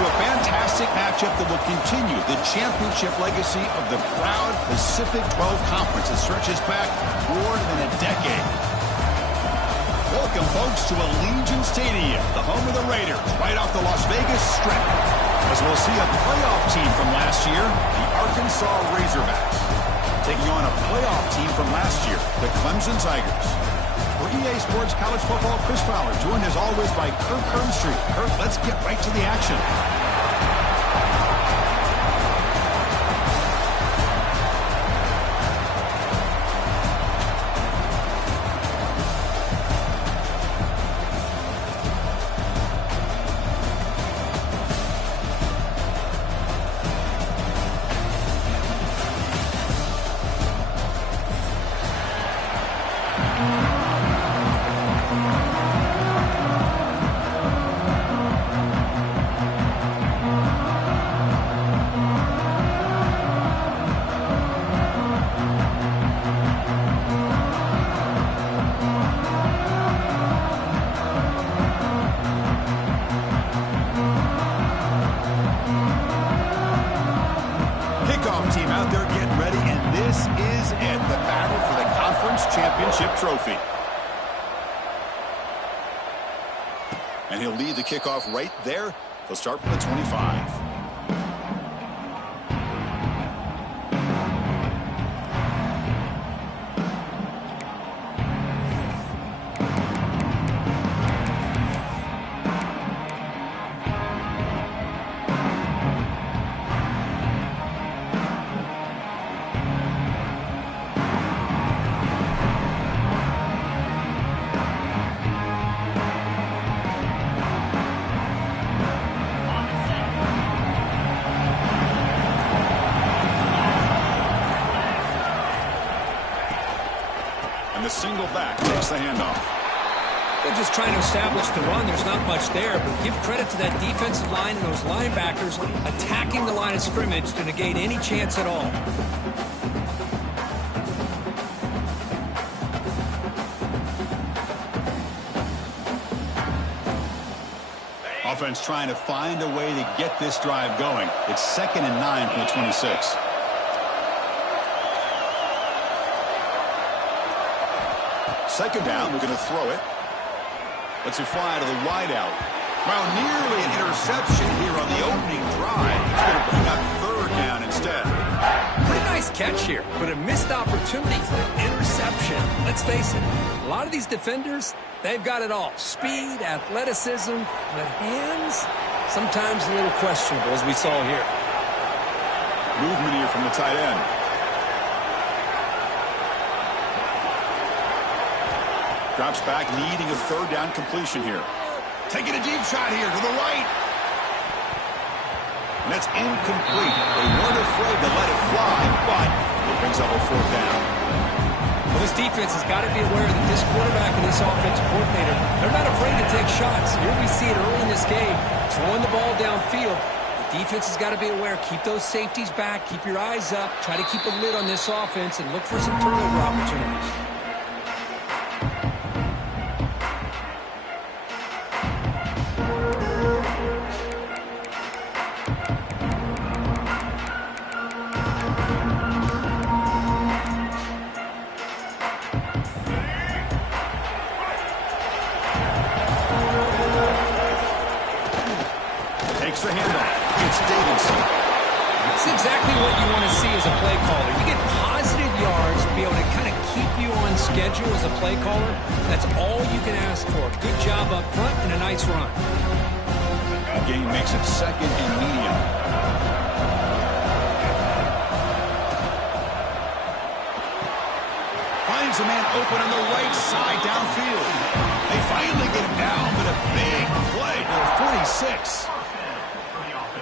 to a fantastic matchup that will continue the championship legacy of the proud Pacific 12 Conference that stretches back more than a decade. Welcome, folks, to Allegiant Stadium, the home of the Raiders, right off the Las Vegas Strip. As we'll see a playoff team from last year, the Arkansas Razorbacks, taking on a playoff team from last year, the Clemson Tigers. For EA Sports College Football, Chris Fowler, joined as always by Kirk Hermstreet. Kirk, let's get right to the action. Team out there getting ready, and this is it, the battle for the conference championship trophy. And he'll lead the kickoff right there. They'll start from the 25. And the single back takes the handoff. They're just trying to establish the run. There's not much there, but give credit to that defensive line and those linebackers attacking the line of scrimmage to negate any chance at all. Offense trying to find a way to get this drive going. It's 2nd and 9 from the 26. Second down, we're going to throw it. Let's it fly to the wideout. Well, nearly an interception here on the opening drive. It's going to bring up 3rd down instead. Pretty nice catch here, but a missed opportunity for an interception. Let's face it, a lot of these defenders, they've got it all. Speed, athleticism, but hands, sometimes a little questionable, as we saw here. Movement here from the tight end. Drops back, needing a 3rd down completion here. Taking a deep shot here to the right. And that's incomplete. They weren't afraid to let it fly, but it brings up a 4th down. Well, this defense has got to be aware that this quarterback and this offensive coordinator, they're not afraid to take shots. Here we see it early in this game, throwing the ball downfield. The defense has got to be aware. Keep those safeties back. Keep your eyes up. Try to keep a lid on this offense and look for some turnover opportunities. Takes the handoff. It's Davidson. It's exactly what you want to see as a play caller. You get positive yards to be able to kind of keep you on schedule as a play caller. That's all you can ask for. Good job up front and a nice run. The game makes it 2nd and medium. Finds a man open on the right side downfield. They finally get him down, but a big play to 46.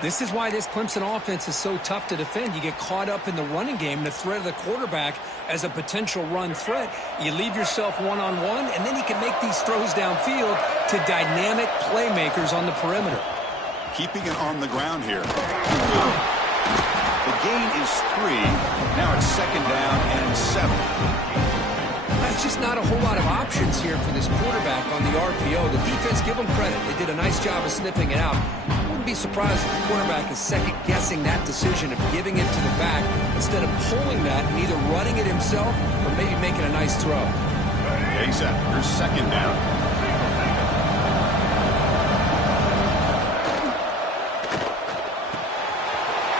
This is why this Clemson offense is so tough to defend. You get caught up in the running game, the threat of the quarterback as a potential run threat. You leave yourself one-on-one, and then you can make these throws downfield to dynamic playmakers on the perimeter. Keeping it on the ground here. The gain is 3. Now it's 2nd down and 7. That's just not a whole lot of options here for this quarterback on the RPO. The defense, give them credit. They did a nice job of sniffing it out. be surprised if the quarterback is second-guessing that decision of giving it to the back instead of pulling that and either running it himself or maybe making a nice throw. Yeah, he's at your second down.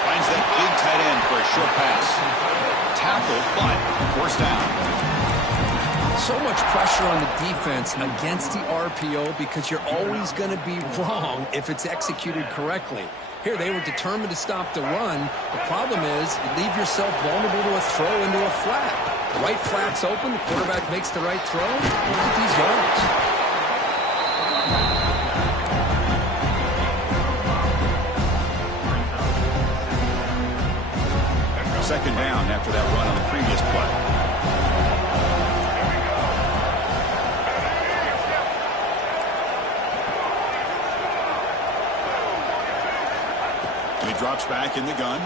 Finds that big tight end for a short pass. Tackle, but forced down. So much pressure on the defense against the RPO because you're always going to be wrong if it's executed correctly. Here, they were determined to stop the run. The problem is you leave yourself vulnerable to a throw into a flat. The right flat's open, the quarterback makes the right throw. Look at these yards. Second down after that run on the previous play. He drops back in the gun.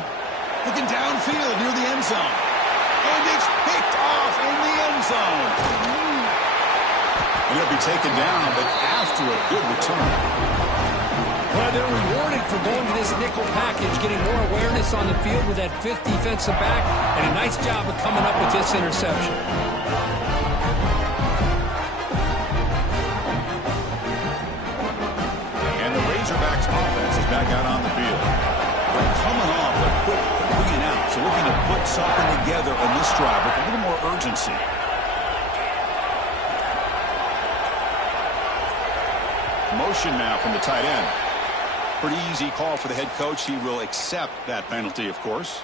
Looking downfield near the end zone. And it's picked off in the end zone. And he'll be taken down, but after a good return. Well, they're rewarded for going to this nickel package, getting more awareness on the field with that fifth defensive back, and a nice job of coming up with this interception. And the Razorbacks offense is back out on the field. They're coming off a quick 3 and out, so looking to put something together on this drive with a little more urgency. Motion now from the tight end. Pretty easy call for the head coach. He will accept that penalty, of course.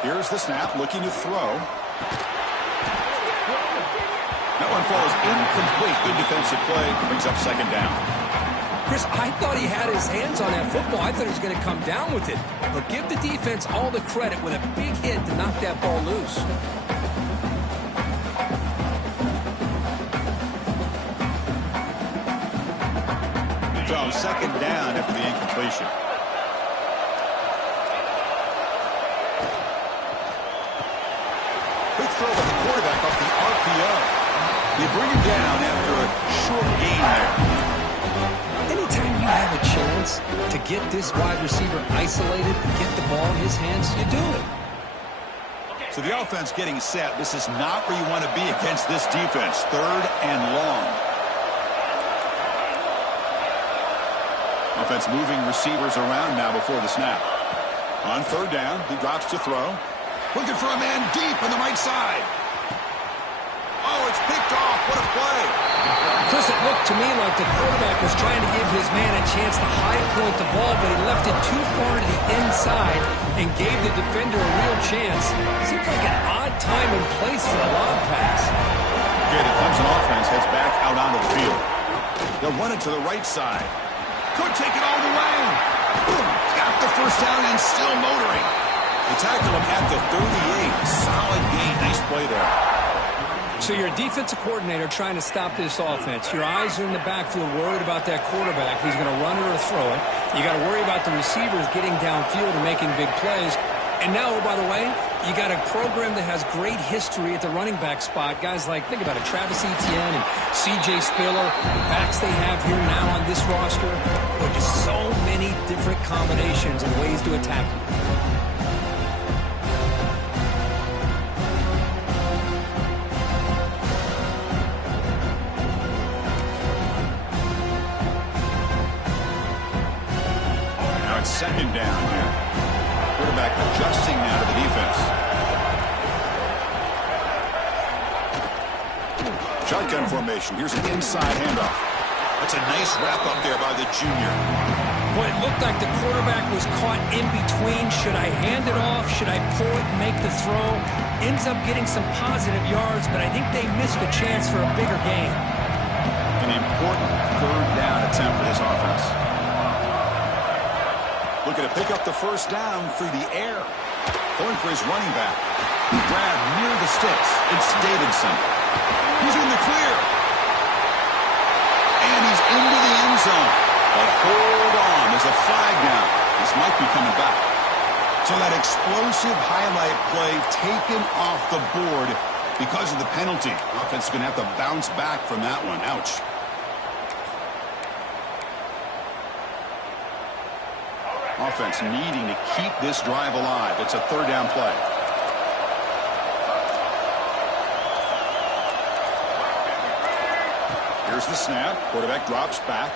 Here's the snap, looking to throw. That one falls incomplete. Good defensive play. Brings up second down. Chris, I thought he had his hands on that football. I thought he was going to come down with it. But give the defense all the credit with a big hit to knock that ball loose. So second down after the incompletion. Quick throw by the quarterback off the RPO. They bring him down after a short gain there. Anytime you have a chance to get this wide receiver isolated, to get the ball in his hands, you do it. So the offense getting set. This is not where you want to be against this defense. Third and long. Offense moving receivers around now before the snap. On third down, he drops to throw. Looking for a man deep on the right side. Oh, it's picked off. What a play. Chris, it looked to me like the quarterback was trying to give his man a chance to high point the ball, but he left it too far to the inside and gave the defender a real chance. Seems like an odd time and place for a long pass. Okay, the Clemson offense heads back out onto the field. They'll run it to the right side. Could take it all the way. Got the first down and still motoring. They tackle him at the 38. Solid gain. Nice play there. So you're a defensive coordinator trying to stop this offense. Your eyes are in the backfield worried about that quarterback who's going to run it or throw it. You got to worry about the receivers getting downfield and making big plays. And now, oh, by the way, you got a program that has great history at the running back spot. Guys like, think about it, Travis Etienne and C.J. Spiller, the backs they have here now on this roster. There are just so many different combinations and ways to attack you. Second down here. Quarterback adjusting now to the defense. Shotgun formation. Here's an inside handoff. That's a nice wrap up there by the junior. Boy, it looked like the quarterback was caught in between. Should I hand it off? Should I pull it and make the throw? Ends up getting some positive yards, but I think they missed a chance for a bigger gain. An important third down attempt for this offense. Looking to pick up the first down through the air. Going for his running back. Grab near the sticks. It's Davidson. He's in the clear. And he's into the end zone. But hold on. There's a flag now. This might be coming back. So that explosive highlight play taken off the board because of the penalty. Offense is going to have to bounce back from that one. Ouch. Offense needing to keep this drive alive. It's a third down play. Here's the snap. Quarterback drops back.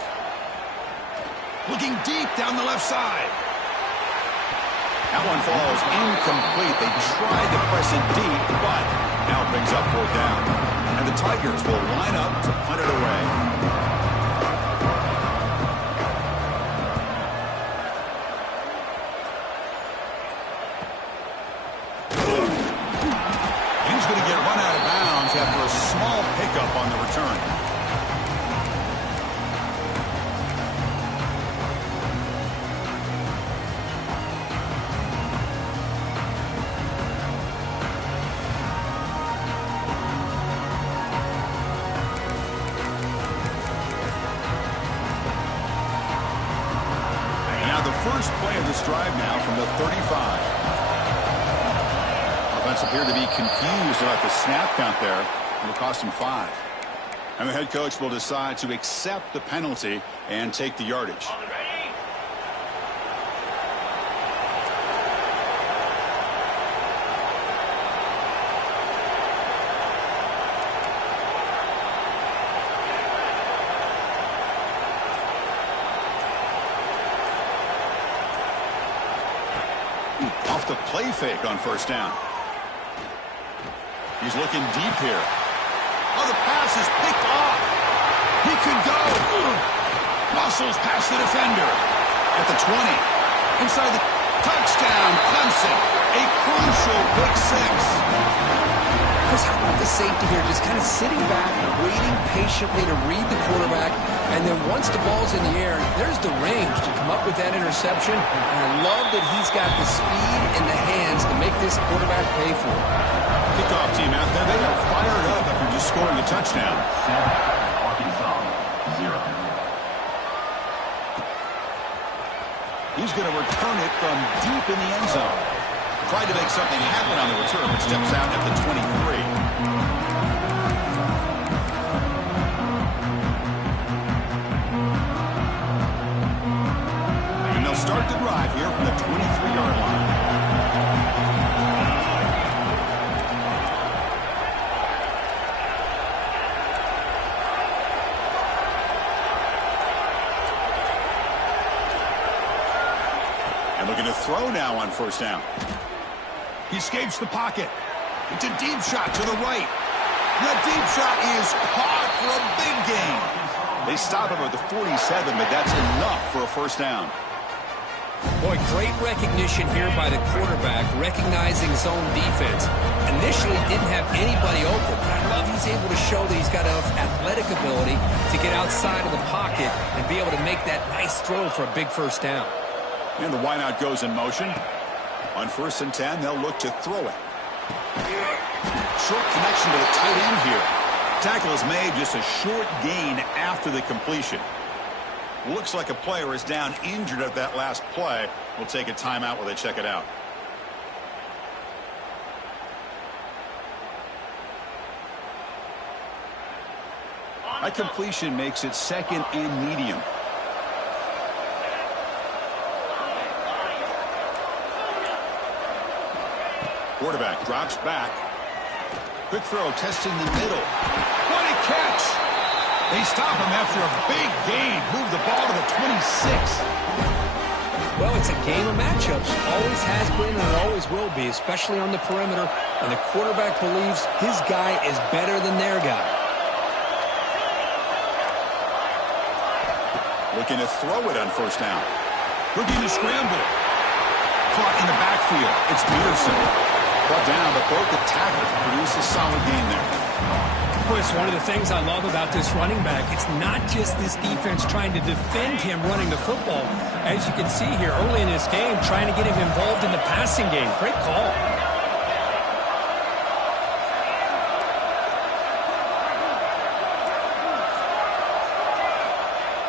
Looking deep down the left side. That one falls incomplete. They tried to press it deep, but now it brings up fourth down. And the Tigers will line up to punt it away. He's going to get run out of bounds after a small pickup on the return. First play of this drive now from the 35. Offense appeared to be confused about the snap count there. It'll cost him 5. And the head coach will decide to accept the penalty and take the yardage. Off the play fake on first down. He's looking deep here. Oh, the pass is picked off. He can go. Muscles past the defender. At the 20. Inside the touchdown, Clemson. A crucial pick six. Chris, how about the safety here? Just kind of sitting back, waiting patiently to read the quarterback. And then once the ball's in the air, there's the range to come up with that interception. And I love that he's got the speed and the hands to make this quarterback pay for it. Kickoff team out there, they are fired up after just scoring a touchdown. Arkansas, 0. He's going to return it from deep in the end zone. Tried to make something happen on the return, but steps out at the 23. And they'll start the drive here from the 23-yard line. And looking to throw now on first down. He escapes the pocket. It's a deep shot to the right. The deep shot is caught for a big gain. They stop him at the 47, but that's enough for a first down. Boy, great recognition here by the quarterback, recognizing zone defense. Initially didn't have anybody open, but I love he's able to show that he's got enough athletic ability to get outside of the pocket and be able to make that nice throw for a big first down. And the wideout goes in motion. On 1st and 10, they'll look to throw it. Short connection to the tight end here. Tackle is made, just a short gain after the completion. Looks like a player is down injured at that last play. We'll take a timeout while they check it out. That completion makes it second and medium. Quarterback drops back. Quick throw, testing the middle. What a catch! They stop him after a big gain. Move the ball to the 26. Well, it's a game of matchups. Always has been and it always will be, especially on the perimeter. And the quarterback believes his guy is better than their guy. Looking to throw it on first down. Looking to scramble. Caught in the backfield. It's Peterson. Brought down, but broke the tackle. Produced a solid gain there. Boy, it's one of the things I love about this running back. It's not just this defense trying to defend him running the football. As you can see here early in this game, trying to get him involved in the passing game. Great call.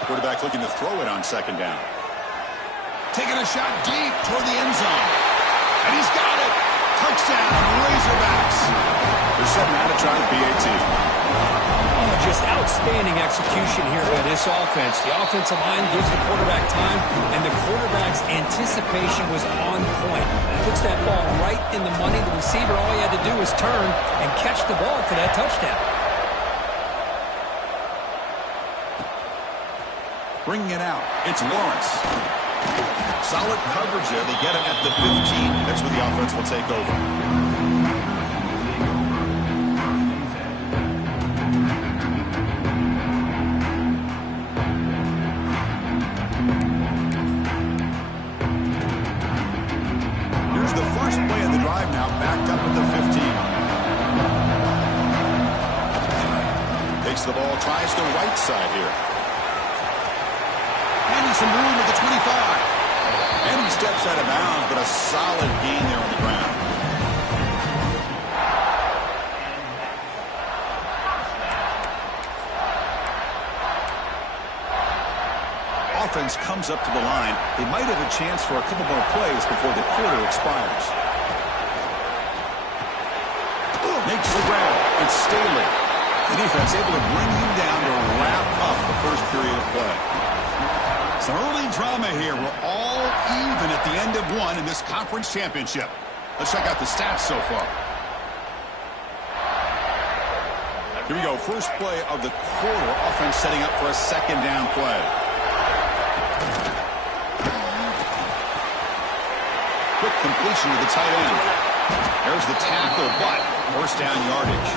Quarterback looking to throw it on second down. Taking a shot deep toward the end zone. And he's got it. Touchdown, Razorbacks. They're setting out to try the PAT. Oh, just outstanding execution here by this offense. The offensive line gives the quarterback time, and the quarterback's anticipation was on point. Puts that ball right in the money. The receiver, all he had to do was turn and catch the ball for that touchdown. Bringing it out, it's Lawrence. Solid coverage there. They get it at the 15. That's where the offense will take over. Here's the first play of the drive now, backed up at the 15. Takes the ball, tries the right side here. Finding some room at the 25. And he steps out of bounds, but a solid gain there on the ground. Offense comes up to the line. They might have a chance for a couple more plays before the quarter expires. Makes the grab. It's Staley. The defense able to bring him down to wrap up the first period of play. Some early drama here. We're all even at the end of one in this conference championship. Let's check out the stats so far. Here we go. First play of the quarter. Offense setting up for a second down play. Quick completion to the tight end. There's the tackle, but first down yardage.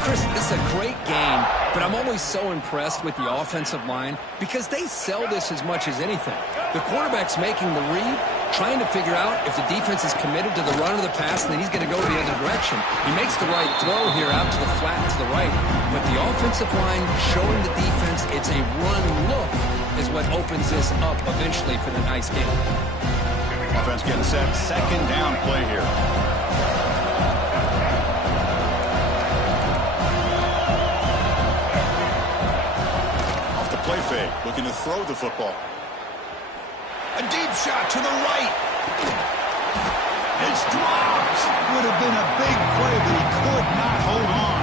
Chris, this is a great game, but I'm always so impressed with the offensive line because they sell this as much as anything. The quarterback's making the read, trying to figure out if the defense is committed to the run or the pass, and then he's going to go the other direction. He makes the right throw here out to the flat to the right, but the offensive line showing the defense it's a run look is what opens this up eventually for the nice game. Offense getting set. Second down play here. Play fake, looking to throw the football. A deep shot to the right. It's dropped. Would have been a big play, but he could not hold on.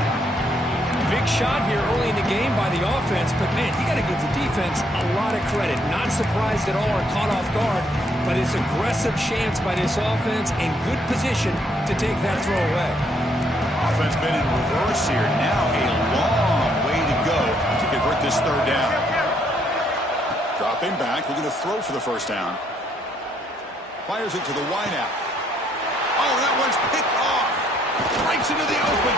Big shot here early in the game by the offense, but man, you got to give the defense a lot of credit. Not surprised at all or caught off guard, but it's aggressive chance by this offense in good position to take that throw away. Offense been in reverse here. Now a long way to go to convert this third down. Dropping back, looking to throw for the first down. Fires it to the wideout. Oh, that one's picked off. Breaks into the open.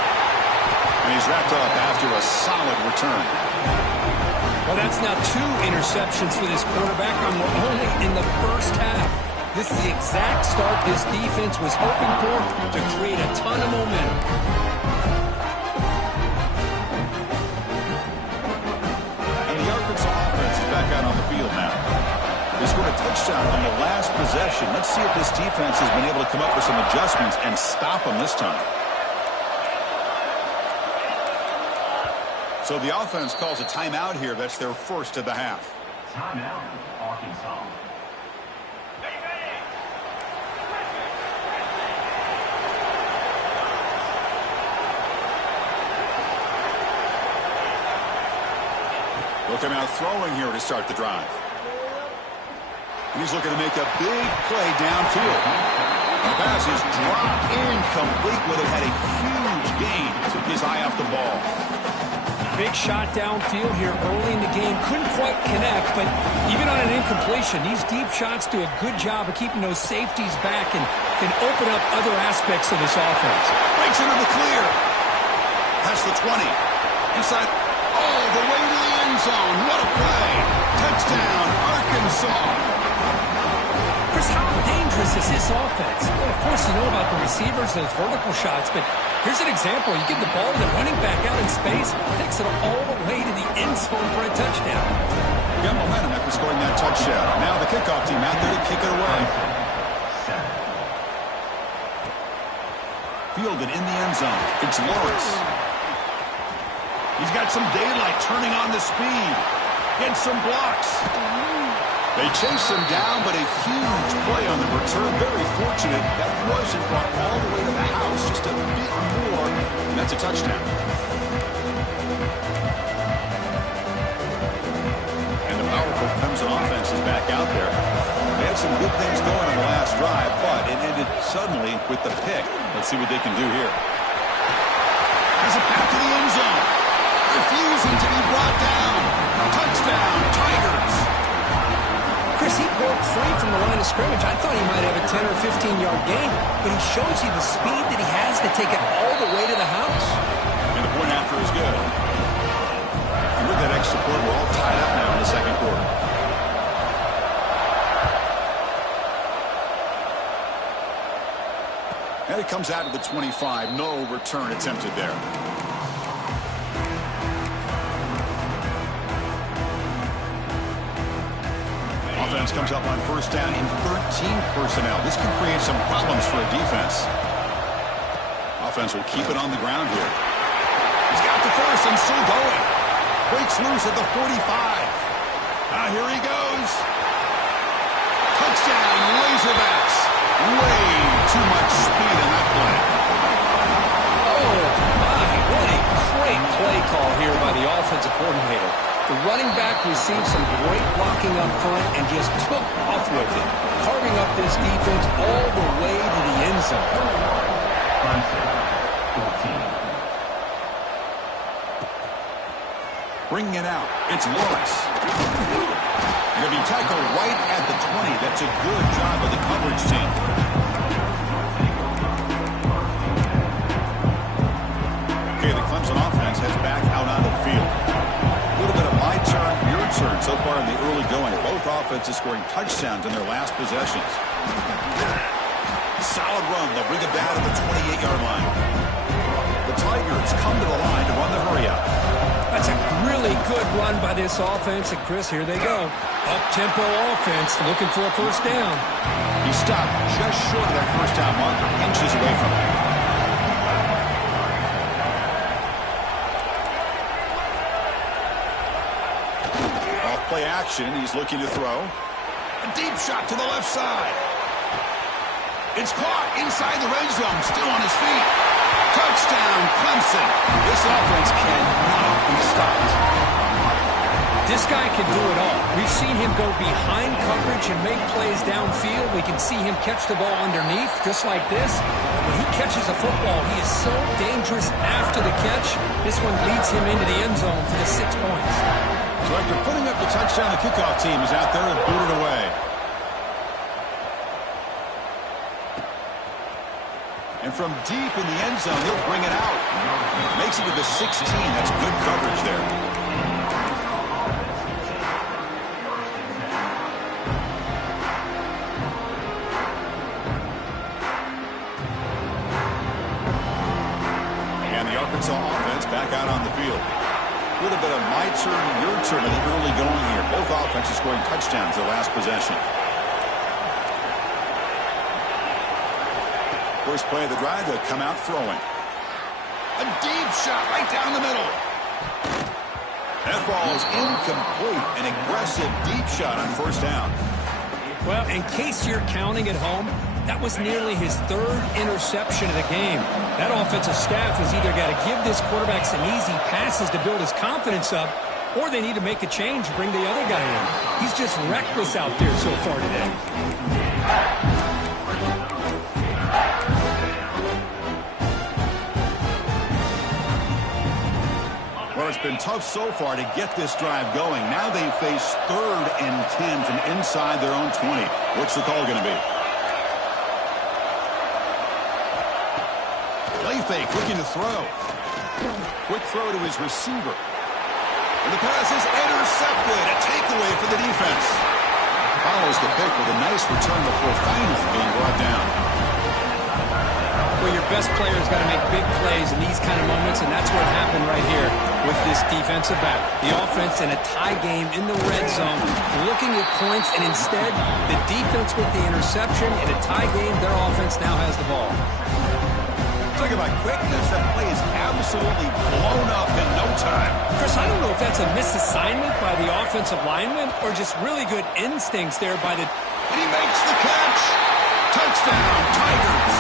And he's wrapped up after a solid return. Well, that's now 2 interceptions for this quarterback, and we're only in the first half. This is the exact start this defense was hoping for to create a ton of momentum. And the Arkansas offense is back out on the field now. They scored a touchdown on the last possession. Let's see if this defense has been able to come up with some adjustments and stop them this time. So the offense calls a timeout here. That's their first of the half. Timeout, Arkansas. They'll come out throwing here to start the drive. And he's looking to make a big play downfield. The pass is dropped incomplete. Would have had a huge gain. Took his eye off the ball. Big shot downfield here early in the game. Couldn't quite connect, but even on an incompletion, these deep shots do a good job of keeping those safeties back and can open up other aspects of this offense. Breaks into the clear. That's the 20. Inside all the way to the end zone. What a play. Touchdown, Arkansas. Chris, how dangerous is this offense? Well, of course, you know about the receivers, those vertical shots, but here's an example. You give the ball to the running back out in space, takes it all the way to the end zone for a touchdown. Got momentum after scoring that touchdown. Now the kickoff team out there to kick it away. Fielded in the end zone. It's Lawrence. He's got some daylight turning on the speed. Gets some blocks. They chase him down, but a huge play on the return. Very fortunate that wasn't brought all the way to the house. Just a bit more, and that's a touchdown. And the powerful Clemson offense is back out there. They had some good things going on the last drive, but it ended suddenly with the pick. Let's see what they can do here. Has it back to the end zone. Refusing to be brought down. Touchdown, Tigers. Chris, he broke free from the line of scrimmage. I thought he might have a 10 or 15-yard gain, but he shows you the speed that he has to take it all the way to the house. And the point after is good. And with that extra point, we're all tied up now in the second quarter. And it comes out of the 25. No return attempted there. Offense comes up on first down in 13 personnel. This can create some problems for a defense. Offense will keep it on the ground here. He's got the first and still going. Breaks loose at the 45. Now here he goes. Touchdown, Razorbacks. Way too much speed in that play. Oh, my. What a great play call here by the offensive coordinator. The running back received some great blocking up front and just took off with it, carving up this defense all the way to the end zone. Clemson, 14. Bringing it out, it's Lawrence. Going to be tackled right at the 20. That's a good job of the coverage team. Okay, the Clemson offense heads back out onto the field. A little bit of my turn, your turn so far in the early going. Both offenses scoring touchdowns in their last possessions. Solid run. They'll bring it down to the 28-yard line. The Tigers come to the line to run the hurry-up. That's a really good run by this offense. And, Chris, here they go. Up-tempo offense looking for a first down. He stopped just short of that first down marker, inches away from it. Play action. He's looking to throw. A deep shot to the left side. It's caught inside the red zone. Still on his feet. Touchdown, Clemson. This offense cannot be stopped. This guy can do it all. We've seen him go behind coverage and make plays downfield. We can see him catch the ball underneath, just like this. When he catches a football, he is so dangerous after the catch. This one leads him into the end zone for the 6 points. So after putting up the touchdown, the kickoff team is out there and booted away. And from deep in the end zone, he'll bring it out. Makes it to the 16. That's good coverage there. And the Arkansas offense back out on the field. A little bit of my turn, your turn in the early going here. Both offenses scoring touchdowns their last possession. First play of the drive, they'll come out throwing. A deep shot right down the middle. That ball is incomplete. An aggressive deep shot on first down. Well, in case you're counting at home, that was nearly his third interception of the game. That offensive staff has either got to give this quarterback some easy passes to build his confidence up, or they need to make a change and bring the other guy in. He's just reckless out there so far today. Well, it's been tough so far to get this drive going. Now they face 3rd and 10 from inside their own 20. What's the call going to be? Play fake, looking to throw. Quick throw to his receiver. And the pass is intercepted. A takeaway for the defense. follows the pick with a nice return before finally being brought down. Well, your best player's got to make big plays in these kind of moments, and that's what happened right here with this defensive back. The offense in a tie game in the red zone, looking at points, and instead, the defense with the interception. In a tie game, their offense now has the ball. Talk about quickness. That play is absolutely blown up in no time. Chris, I don't know if that's a misassignment by the offensive lineman or just really good instincts there by the... And he makes the catch. Touchdown, Tigers.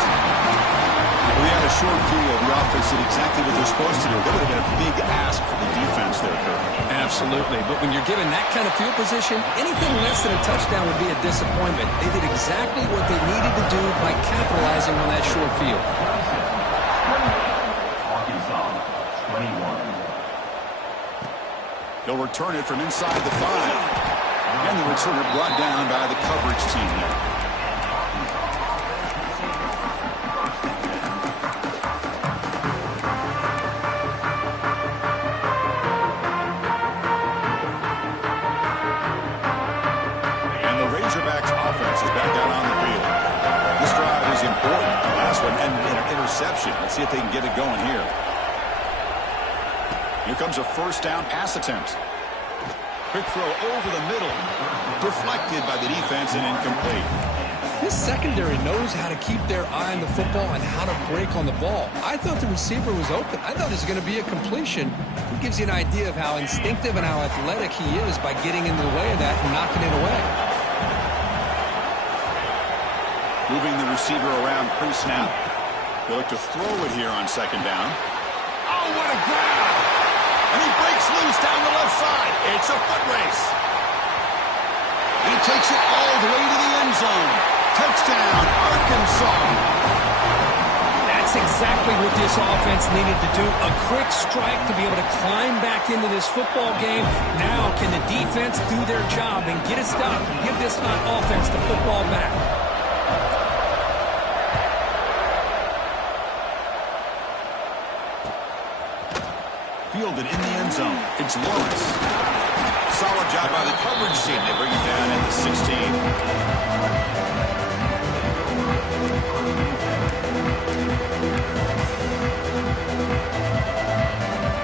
We had a short view of the offense did exactly what they're supposed to do. That would have been a big ask for the defense there, Kirk. Absolutely. But when you're given that kind of field position, anything less than a touchdown would be a disappointment. They did exactly what they needed to do by capitalizing on that short field. He'll return it from inside the 5. And the returner brought down by the coverage team there. And the Razorbacks offense is back out on the field. This drive is important. The last one ended in an interception. Let's see if they can get it going here. Here comes a first down pass attempt. Quick throw over the middle. Deflected by the defense and incomplete. This secondary knows how to keep their eye on the football and how to break on the ball. I thought the receiver was open. I thought it was going to be a completion. It gives you an idea of how instinctive and how athletic he is by getting in the way of that and knocking it away. Moving the receiver around pre-snap. They look to throw it here on second down. Oh, what a grab! And he breaks loose down the left side. It's a foot race. He takes it all the way to the end zone. Touchdown, Arkansas. That's exactly what this offense needed to do. A quick strike to be able to climb back into this football game. Now can the defense do their job and get a stop and give this hot offense the football back? Fielded in the end zone. It's Lawrence. Solid job by the coverage team. They bring it down at the 16.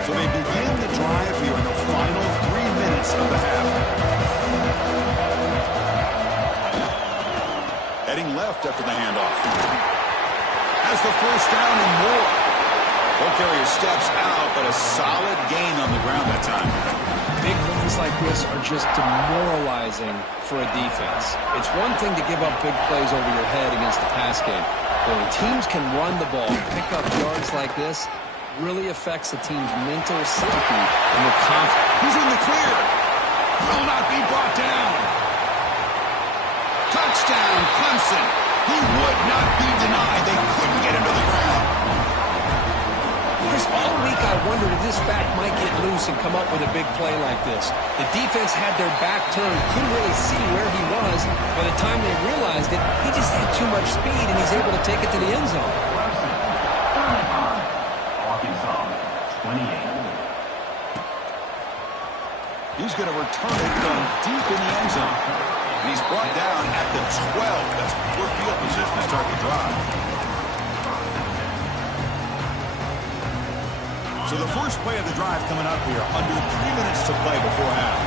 So they begin the drive here in the final 3 minutes of the half. Heading left after the handoff. Has the first down and more. Ball carrier steps out, but a solid gain on the ground that time. Big runs like this are just demoralizing for a defense. It's one thing to give up big plays over your head against the pass game, but when teams can run the ball, pick up yards like this, really affects the team's mental psyche and their confidence. He's in the clear. Will not be brought down. Touchdown, Clemson. He would not be denied. They couldn't get him to the ground. Chris, all week I wondered if this back might get loose and come up with a big play like this. The defense had their back turned, couldn't really see where he was. By the time they realized it, he just had too much speed, and he's able to take it to the end zone. Arkansas, 28. He's going to return it from deep in the end zone. And he's brought down at the 12. That's poor field position to start the drive. So the first play of the drive coming up here, under 3 minutes to play before half.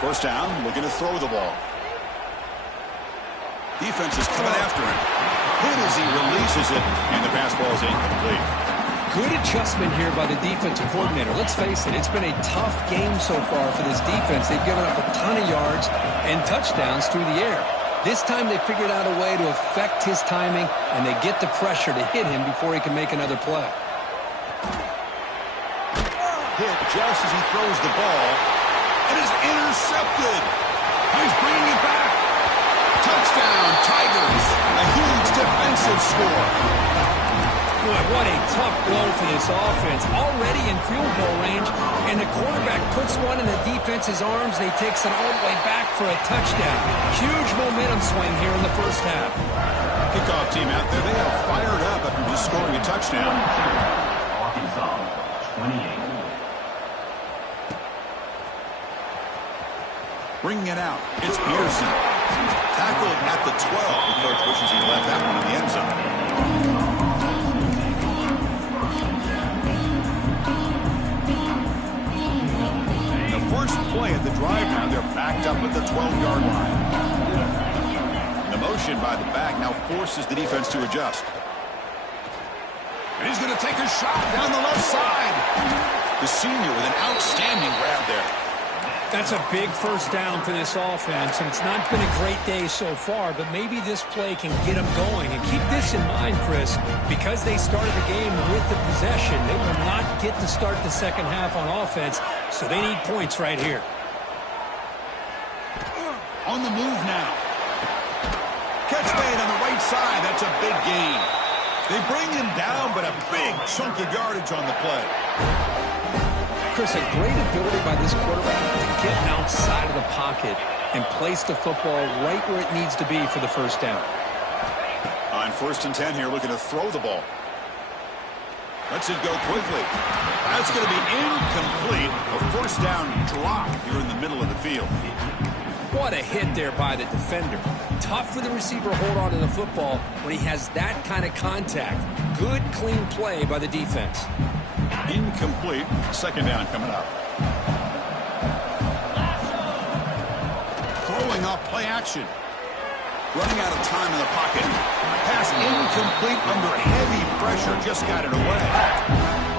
First down, looking to throw the ball. Defense is coming after him. Hit as he releases it, and the pass ball is incomplete. Good adjustment here by the defensive coordinator. Let's face it, it's been a tough game so far for this defense. They've given up a ton of yards and touchdowns through the air. This time they figured out a way to affect his timing, and they get the pressure to hit him before he can make another play. Hit just as he throws the ball. It is intercepted. He's bringing it back. Touchdown, Tigers. A huge defensive score. Boy, what a tough blow for this offense. Already in field goal range, and the quarterback puts one in the defense's arms, and he takes it all the way back for a touchdown. Huge momentum swing here in the first half. Kickoff team out there, they are fired up after just scoring a touchdown. Arkansas, 28. Bringing it out, it's Peterson. Tackled at the 12. The coach wishes he left that one in the end zone. The first play at the drive now, they're backed up at the 12-yard line. The motion by the back now forces the defense to adjust. And he's going to take a shot down the left side. The senior with an outstanding grab there. That's a big first down for this offense, and it's not been a great day so far, but maybe this play can get them going. And keep this in mind, Chris, because they started the game with the possession, they will not get to start the second half on offense, so they need points right here. On the move now. Catch made on the right side. That's a big gain. They bring him down, but a big chunk of yardage on the play. Chris, a great ability by this quarterback to get outside of the pocket and place the football right where it needs to be for the first down. On 1st and 10 here, looking to throw the ball. Lets it go quickly. That's going to be incomplete. A first down drop here in the middle of the field. What a hit there by the defender. Tough for the receiver to hold on to the football when he has that kind of contact. Good, clean play by the defense. Incomplete. Second down coming up. Throwing up play action. Running out of time in the pocket. Pass incomplete under heavy pressure. Just got it away.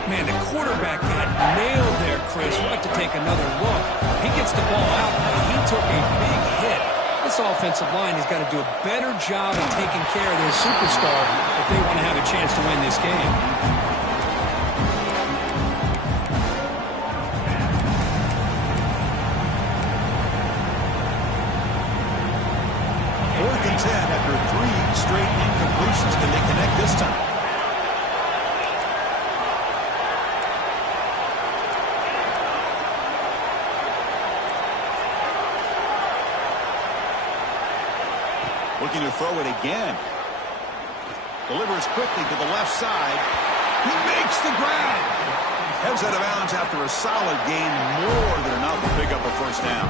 Man, the quarterback got nailed there, Chris. We'll have to take another look. He gets the ball out, but he took a big hit. This offensive line has got to do a better job of taking care of their superstar if they want to have a chance to win this game. 4th and 10 after 3 straight incompletions. Can they connect this time? Looking to throw it again. Delivers quickly to the left side. He makes the grab. Heads out of bounds after a solid gain, more than enough to pick up a first down.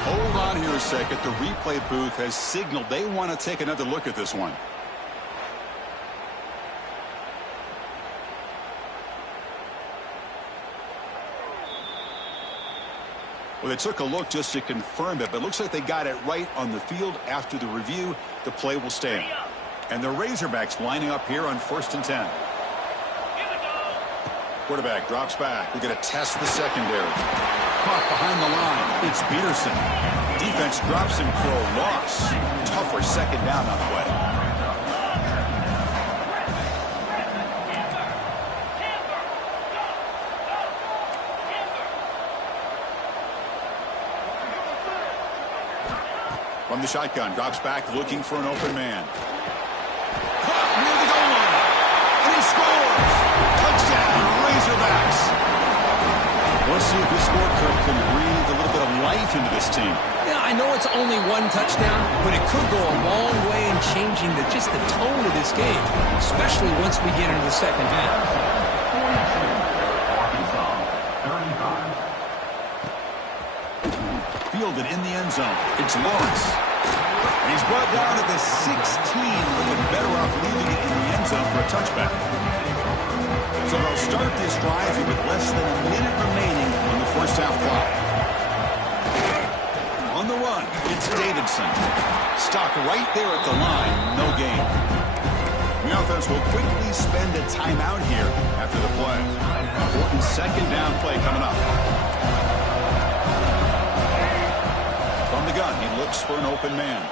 Hold on here a second. The replay booth has signaled they want to take another look at this one. Well, they took a look just to confirm it, but it looks like they got it right on the field. After the review, the play will stand. And the Razorbacks lining up here on 1st and 10. Quarterback drops back. We're going to test the secondary. Caught behind the line. It's Peterson. Defense drops him for a loss. Tougher second down on the way. From the shotgun, drops back, looking for an open man. Caught near the goal line, and he scores! Touchdown, Razorbacks! Let's see if this scorecard can breathe a little bit of life into this team. Yeah, I know it's only one touchdown, but it could go a long way in changing just the tone of this game, especially once we get into the second half. Fielded in the end zone. It's Lawrence. And he's brought down at the 16, looking better off leaving it in the end zone for a touchback. So they'll start this drive here with less than a minute remaining on the first half clock. On the run, it's Davidson. Stopped right there at the line, no gain. The offense will quickly spend a timeout here after the play. Important second down play coming up. From the gun, he looks for an open man.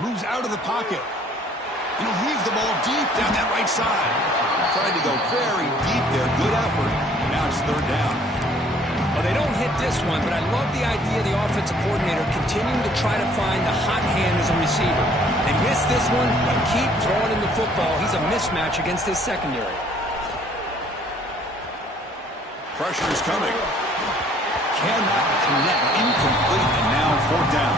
Moves out of the pocket. And he'll leave the ball deep down that right side. Tried to go very deep there. Good effort. Now it's third down. Well, they don't hit this one, but I love the idea of the offensive coordinator continuing to try to find the hot hand as a receiver. They missed this one, but keep throwing him the football. He's a mismatch against his secondary. Pressure is coming. Cannot connect. Incomplete, and now fourth down.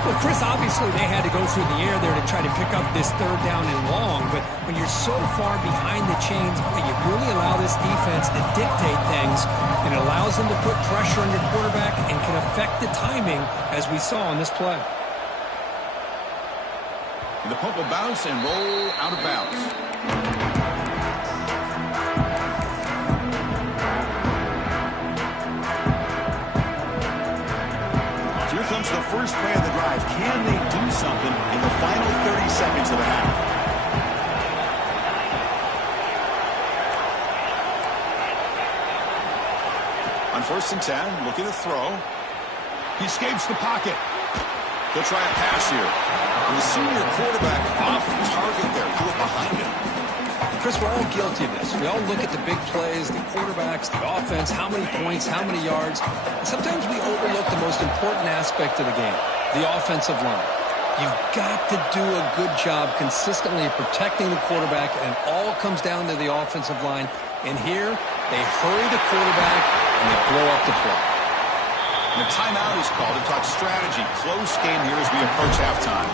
Well, Chris, obviously they had to go through the air there to try to pick up this third down and long, but when you're so far behind the chains, you really allow this this defense to dictate things, and it allows them to put pressure on your quarterback and can affect the timing, as we saw in this play. The punt will bounce and roll out of bounds. Here comes the first play of the drive. Can they do something in the final 30 seconds of the half? On 1st and 10, looking to throw. He escapes the pocket. They'll try a pass here. And the senior quarterback off target there. Threw it behind him. Chris, we're all guilty of this. We all look at the big plays, the quarterbacks, the offense, how many points, how many yards. And sometimes we overlook the most important aspect of the game, the offensive line. You've got to do a good job consistently protecting the quarterback, and it all comes down to the offensive line. And here, they hurry the quarterback, and they blow up the play. And a timeout is called to talk strategy. Close game here as we approach halftime.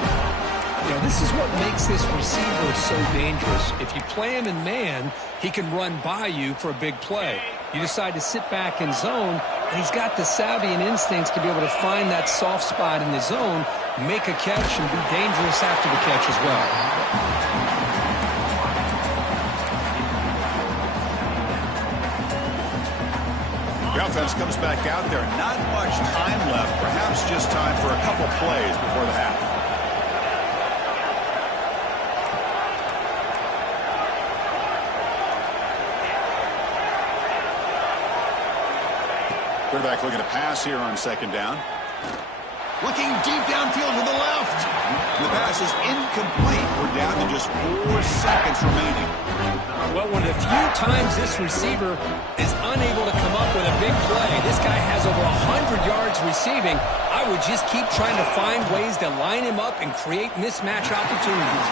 You know, this is what makes this receiver so dangerous. If you play him in man, he can run by you for a big play. You decide to sit back in zone, and he's got the savvy and instincts to be able to find that soft spot in the zone, make a catch, and be dangerous after the catch as well. The offense comes back out there. Not much time left. Perhaps just time for a couple plays before the half. Quarterback looking to pass here on 2nd down. Looking deep downfield to the left. The pass is incomplete. We're down to just 4 seconds remaining. Well, one of the few times this receiver is unable to come up with a big play. This guy has over 100 yards receiving. I would just keep trying to find ways to line him up and create mismatch opportunities.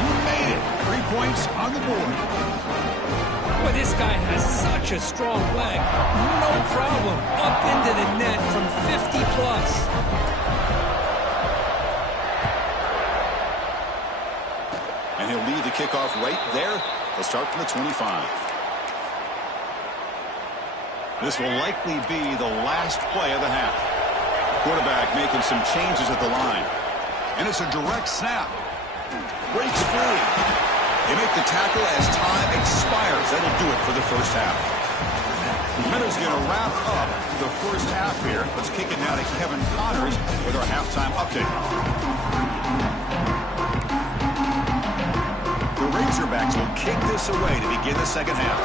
You made it. 3 points on the board. Boy, this guy has such a strong leg. No problem. Up into the net from 50 plus. And he'll leave the kickoff right there. They'll start from the 25. This will likely be the last play of the half. Quarterback making some changes at the line. And it's a direct snap. Breaks free. They make the tackle as time expires. That'll do it for the first half. Meadow's going to wrap up the first half here. Let's kick it now to Kevin Connors with our halftime update. The Razorbacks will kick this away to begin the second half.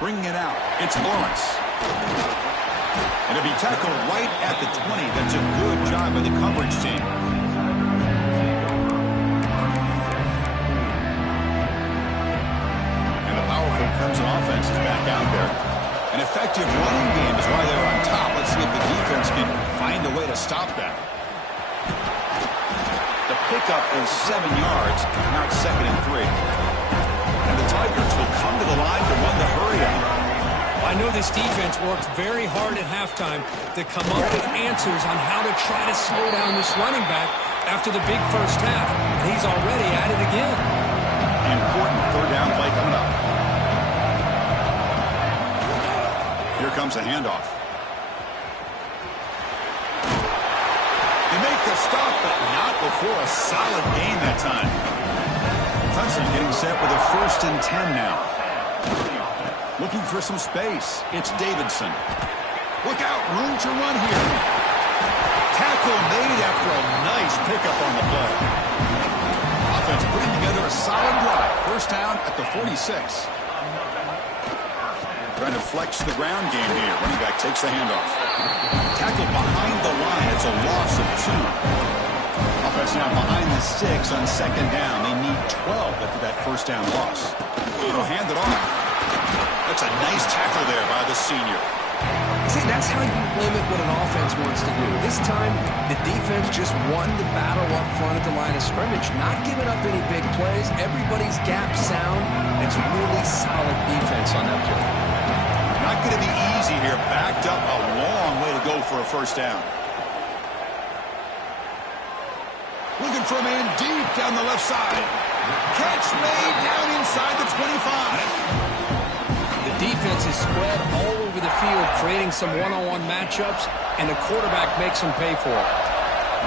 Bringing it out. It's Lawrence. And it'll be tackled right at the 20. That's a good job by the coverage team. And the powerful Clemson offense is back out there. An effective running game is why they're on top. Let's see if the defense can find a way to stop that. The pickup is 7 yards. Now it's 2nd and 3. And the Tigers will come to the line to run the hurry out. I know this defense worked very hard at halftime to come up with answers on how to try to slow down this running back after the big first half. And he's already at it again. Important 3rd down play coming up. Here comes a handoff. They make the stop, but not before a solid gain that time. Clemson getting set with a 1st and 10 now. Looking for some space. It's Davidson. Look out, room to run here. Tackle made after a nice pickup on the play. Offense putting together a solid drive. 1st down at the 46. Trying to flex the ground game here. Running back takes the handoff. Tackle behind the line. It's a loss of 2. Offense now behind the 6 on 2nd down. They need 12 after that 1st down loss. They'll hand it off. That's a nice tackle there by the senior. See, that's how you limit what an offense wants to do. This time, the defense just won the battle up front at the line of scrimmage, not giving up any big plays. Everybody's gap sound. It's really solid defense on that play. Not going to be easy here. Backed up a long way to go for a 1st down. Looking for a man deep down the left side. Catch made down inside the 25. The defense is spread all over the field, creating some one-on-one matchups, and the quarterback makes them pay for it.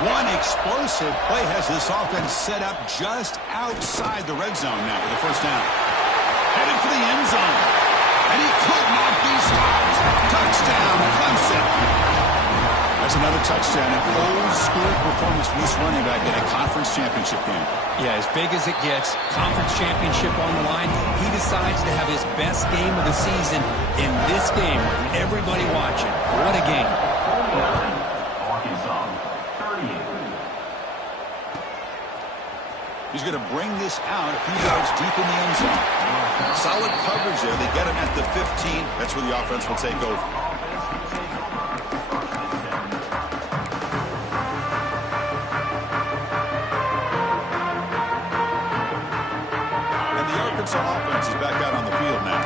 One explosive play has this offense set up just outside the red zone now with the first down. Headed for the end zone. And he could not be stopped. Touchdown, Clemson. That's another touchdown. An old-school performance from this running back in a conference championship game. Yeah, as big as it gets, conference championship on the line. He decides to have his best game of the season in this game. Everybody watching. What a game. He's going to bring this out a few yards deep in the end zone. Solid coverage there. They get him at the 15. That's where the offense will take over. And the Arkansas offense is back out on the field now.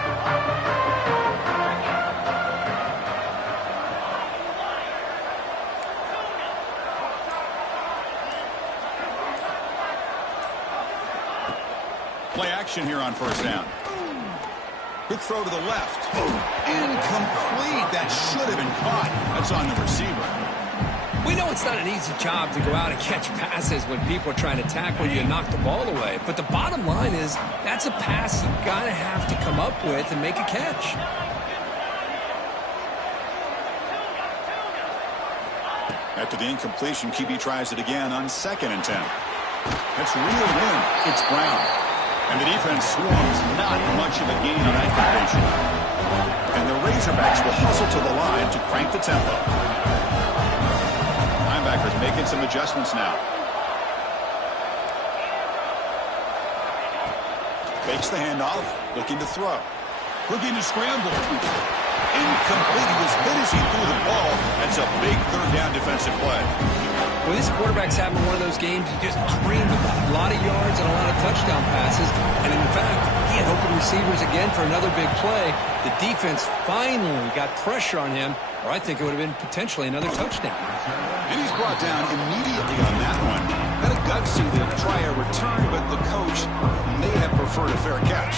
Play action here on first down. Quick throw to the left. Incomplete. That should have been caught. That's on the receiver. We know it's not an easy job to go out and catch passes when people are trying to tackle you and knock the ball away. But the bottom line is that's a pass you got to have to come up with and make a catch. After the incompletion, QB tries it again on 2nd and 10. That's reeled in. It's Brown. And the defense swarms, not much of a gain on that completion. And the Razorbacks will hustle to the line to crank the tempo. Linebackers making some adjustments now. Fakes the handoff, looking to throw. Looking to scramble. Incomplete. He was hit as he threw the ball. That's a big third down defensive play. Well, this quarterback's having one of those games you just dreamed about. A lot of yards and a lot of touchdown passes. And in fact, he had open receivers again for another big play. The defense finally got pressure on him, or I think it would have been potentially another touchdown. And he's brought down immediately on that one. Had a gutsy to try a return, but the coach may have preferred a fair catch.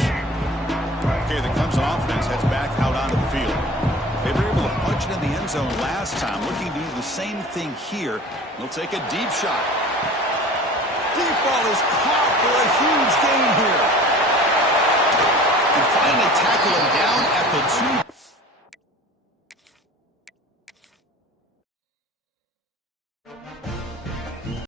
Okay, the Clemson offense heads back out onto the field. They were able to punch it in the end zone last time. Looking to do the same thing here. They'll take a deep shot. Deep ball is caught for a huge gain